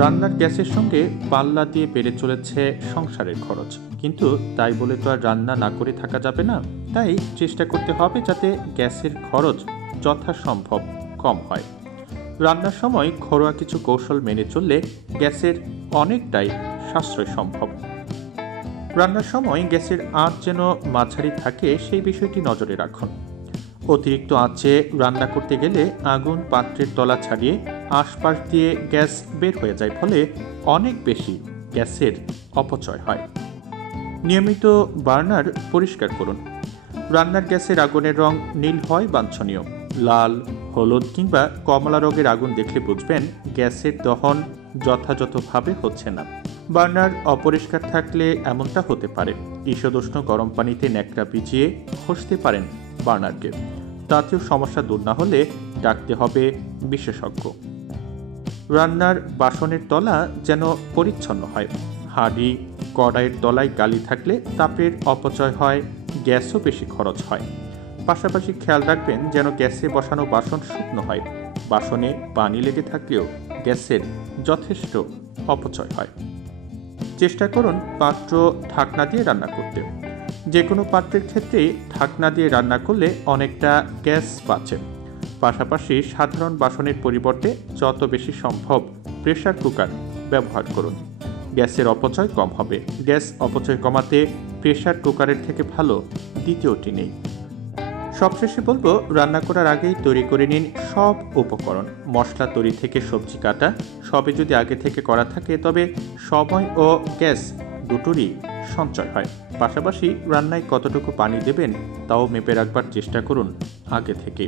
রান্নার গ্যাসের সঙ্গে পাল্লা দিয়ে বেড়ে চলেছে সংসারের খরচ, কিন্তু তাই বলে তো আর রান্না না করে থাকা যাবে না। তাই চেষ্টা করতে হবে যাতে গ্যাসের খরচ যথাসম্ভব কম হয়। রান্নার সময় ঘরোয়া কিছু কৌশল মেনে চললে গ্যাসের অনেকটাই সাশ্রয় সম্ভব। রান্নার সময় গ্যাসের আঁচ যেন মাঝারি থাকে সেই বিষয়টি নজরে রাখুন। অতিরিক্ত আঁচে রান্না করতে গেলে আগুন পাত্রের তলা ছাড়িয়ে আশপাশ দিয়ে গ্যাস বের হয়ে যায়, ফলে অনেক বেশি গ্যাসের অপচয় হয়। নিয়মিত বার্নার পরিষ্কার করুন। রান্নার গ্যাসের আগুনের রং নীল হয় বাঞ্ছনীয়। লাল, হলুদ কিংবা কমলা রঙের আগুন দেখলে বুঝবেন গ্যাসের দহন যথাযথভাবে হচ্ছে না। বার্নার অপরিষ্কার থাকলে এমনটা হতে পারে। ঈষদুষ্ণ গরম পানিতে ন্যাকড়া ভিজিয়ে ঘষতে পারেন বার্নারকে। তাতেও সমস্যা দূর না হলে ডাকতে হবে বিশেষজ্ঞ। রান্নার বাসনের তলা যেন পরিচ্ছন্ন হয়। হাঁড়ি, কড়াইয়ের তলায় গালি থাকলে তাপের অপচয় হয়, গ্যাসও বেশি খরচ হয়। পাশাপাশি খেয়াল রাখবেন যেন গ্যাসে বসানো বাসন শুকনো হয়। বাসনে পানি লেগে থাকলেও গ্যাসের যথেষ্ট অপচয় হয়। চেষ্টা করুন পাত্র ঢাকনা দিয়ে রান্না করতে। যে কোনো পাত্রের ক্ষেত্রে ঢাকনা দিয়ে রান্না করলে অনেকটা গ্যাস বাঁচে। পাশাপাশি সাধারণ বাসনের পরিবর্তে যত বেশি সম্ভব প্রেসার কুকার ব্যবহার করুন। গ্যাসের অপচয় কম হবে। গ্যাস অপচয় কমাতে প্রেসার কুকারের থেকে ভালো দ্বিতীয়টি নেই। সবশেষে বলবো, রান্না করার আগেই তৈরি করে নিন সব উপকরণ। মশলা তৈরি থেকে সবজি কাটা সবই যদি আগে থেকে করা থাকে তবে সময় ও গ্যাস দুটোরই সঞ্চয় হয়। পাশাপাশি রান্নায় কতটুকু পানি দেবেন তাও মেপে রাখবার চেষ্টা করুন আগে থেকে।